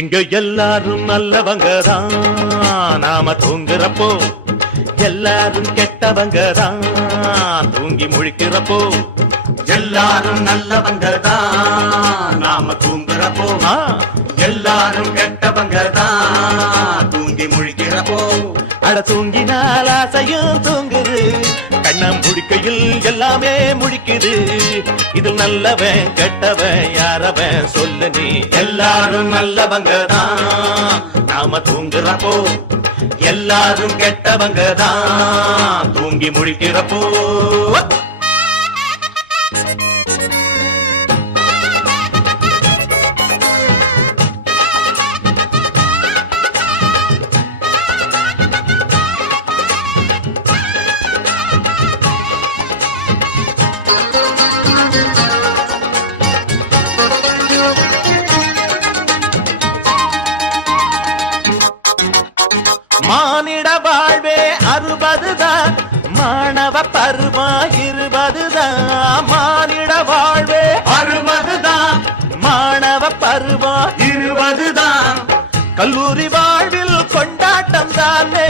இங்க எல்லாரும் நல்லவங்க தான், நாம தூங்குறப்போ எல்லாரும் கெட்டவங்க தான், தூங்கி முழிக்கிறப்போ எல்லாரும் நல்லவங்க தான், நாம தூங்குறப்போ எல்லாரும் கெட்டவங்க தான், தூங்கி முழிக்கிறப்போ. அட தூங்கினால் ஆசையும் தூங்குது, கண்ணம் முழிக்கையில் எல்லாமே முழிக்குது. இதில் நல்லவன் கெட்டவன் யாரவன் சொல்லு நீ. எல்லாரும் நல்லவங்க தான், நாம தூங்குறப்போ எல்லாரும் கெட்டவங்க தான், தூங்கி முழிக்கிறப்போ. மானிட வாழ்வே 60 தான், மாணவ பருவம் 20 தான். மானிட வாழ்வே 60 தான், மாணவ பருவம் 20 தான். கல்லூரி வாழ்வில் கொண்டாட்டம் தானே,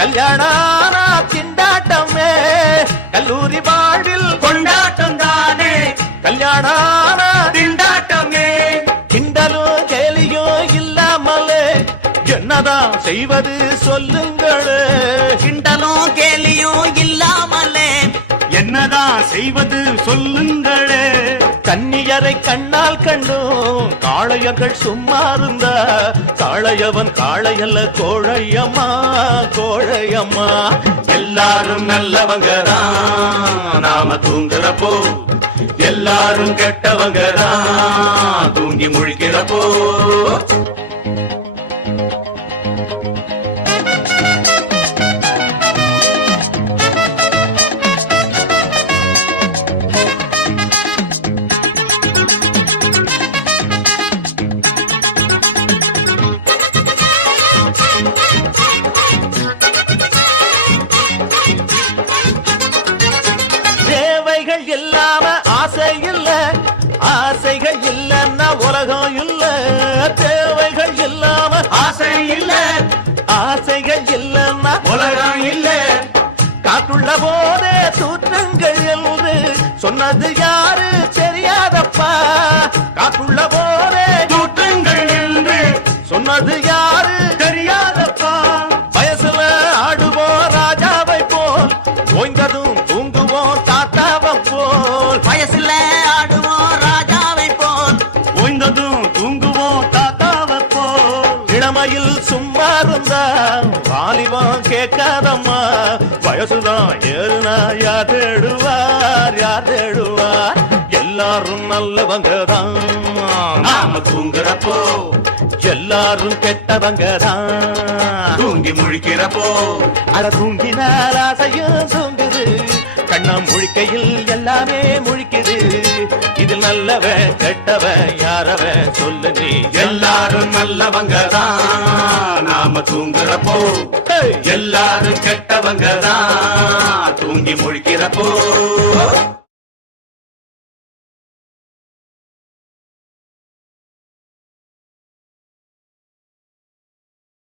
கல்யாணம் திண்டாட்டமே. கல்லூரி வாழ்வில் கொண்டாட்டம் தானே, கல்யாணம் திண்டாட்டமே. கிண்டலும் கேலியும் இல்லாமலே என்னதான் செய்வது சொல்லுங்களே. கிண்டலும் கேலியும் இல்லாமலே என்னதான் செய்வது சொல்லுங்களே. கன்னியரை கண்ணால் கண்டும் காளையர்கள் சும்மா இருந்தா, காளையவன் காளையல்ல கோழையம்மா கோழையம்மா. எல்லாரும் நல்லவங்க தான், நாம தூங்குறப்போ எல்லாரும் கெட்டவங்க தான், தூங்கி முழிக்கிறப்போ. தேவைகள் இல்லாம ஆசை இல்ல, ஆசைகள் இல்லன்னா உலகம் இல்ல. தேவைகள் இல்லாம ஆசை இல்ல, ஆசைகள் இல்லன்னா உலகம் இல்ல. காற்றுள்ள போதே தூற்றுங்கள் என்று சொன்னது யாரு தெரியாதப்பா. காற்றுள்ள போதே தூற்றுங்கள் என்று சொன்னது யாரு தெரியாதப்பா. வயசுல ஆடுவோம் ராஜாவை போல், ஓய்ந்ததும் தூங்குவோம் தாத்தாவை போல். வயசுல ஆடுவோம் ராஜாவை போல், ஓய்ந்ததும் தூங்குவோம் தாத்தாவை போல். இளமையில் சும்மா இருந்தா வாலிபம் கேட்காதம்மா. வயசுதான் ஏறுனா யார் தேடுவார் யார் தேடுவார். எல்லாரும் நல்லவங்க தான், நாம தூங்குறப்போ எல்லாரும் கெட்டவங்க தான், தூங்கி முழிக்கிறப்போ. அட தூங்கினால் ஆசையும் தூங்குது, கண்ணம் முழிக்கையில் எல்லாமே முழிக்குது. இதில் நல்லவன் கெட்டவன் யாரவன் சொல்லு நீ. எல்லாரும் நல்லவங்க தான், நாம தூங்குறப்போ எல்லாரும் கெட்டவங்க தான், தூங்கி முழிக்கிறப்போ.